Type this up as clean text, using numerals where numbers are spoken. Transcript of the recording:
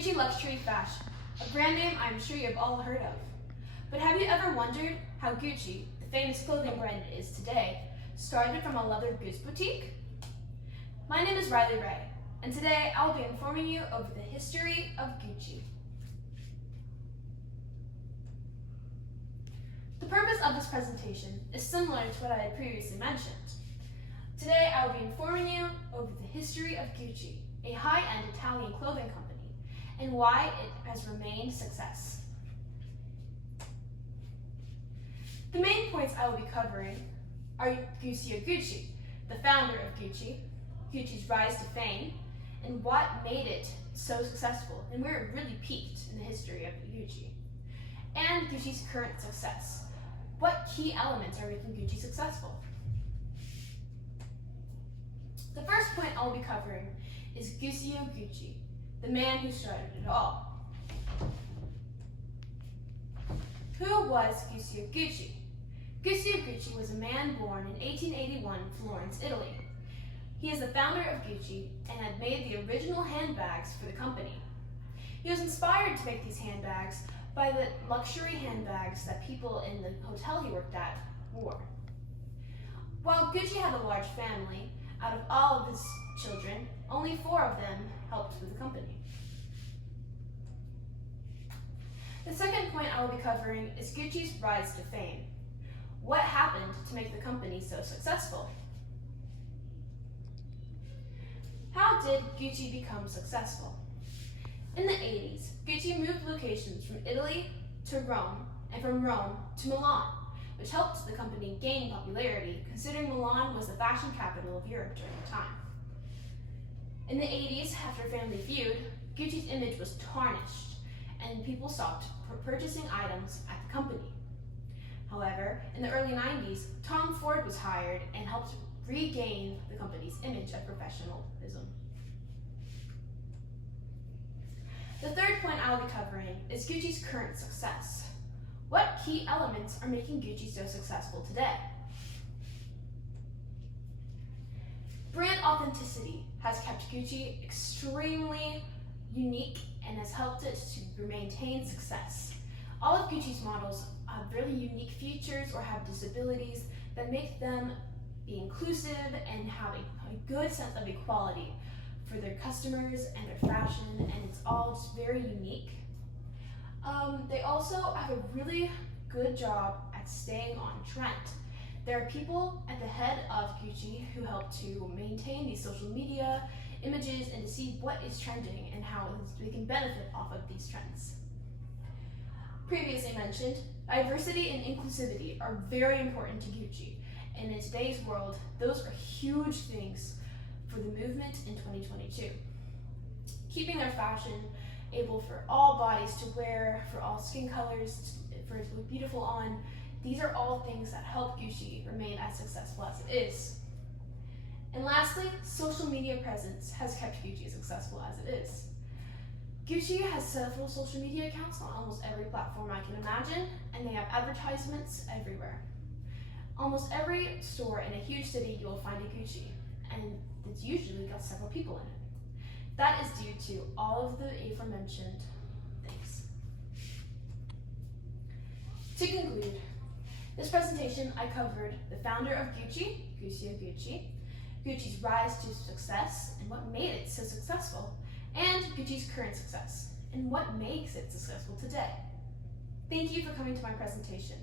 Gucci luxury fashion, a brand name I'm sure you've all heard of. But have you ever wondered how Gucci, the famous clothing brand it is today, started from a leather goods boutique? My name is Riley Ray, and today I'll be informing you of the history of Gucci. The purpose of this presentation is similar to what I had previously mentioned. Today I will be informing you over the history of Gucci, a high-end Italian clothing company, and why it has remained a success. The main points I will be covering are Gucci, the founder of Gucci, Gucci's rise to fame, and what made it so successful and where it really peaked in the history of Gucci, and Gucci's current success. What key elements are making Gucci successful? The first point I'll be covering is Gucci, the man who started it all. Who was Gucci? Gucci was a man born in 1881 in Florence, Italy. He is the founder of Gucci and had made the original handbags for the company. He was inspired to make these handbags by the luxury handbags that people in the hotel he worked at wore. While Gucci had a large family, out of all of his children, only 4 of them helped with the company. The second point I will be covering is Gucci's rise to fame. What happened to make the company so successful? How did Gucci become successful? In the 80s, Gucci moved locations from Italy to Rome, and from Rome to Milan, which helped the company gain popularity, considering Milan was the fashion capital of Europe during the time. In the 80s, after Family Feud, Gucci's image was tarnished, and people stopped purchasing items at the company. However, in the early 90s, Tom Ford was hired and helped regain the company's image of professionalism. The third point I will be covering is Gucci's current success. What key elements are making Gucci so successful today? Brand authenticity has kept Gucci extremely unique and has helped it to maintain success. All of Gucci's models have really unique features or have disabilities that make them be inclusive and have a good sense of equality for their customers and their fashion, and it's all just very unique. They also have a really good job at staying on trend. There are people at the head of Gucci who help to maintain these social media images and to see what is trending and how they can benefit off of these trends. Previously mentioned, diversity and inclusivity are very important to Gucci, and in today's world, those are huge things for the movement in 2022. Keeping their fashion able for all bodies to wear, for all skin colors, for it to look beautiful on, these are all things that help Gucci remain as successful as it is. And lastly, social media presence has kept Gucci as successful as it is. Gucci has several social media accounts on almost every platform I can imagine, and they have advertisements everywhere. Almost every store in a huge city you will find a Gucci, and it's usually got several people in it. That is due to all of the aforementioned things. To conclude, this presentation I covered the founder of Gucci, Gucci's rise to success and what made it so successful, and Gucci's current success and what makes it successful today. Thank you for coming to my presentation.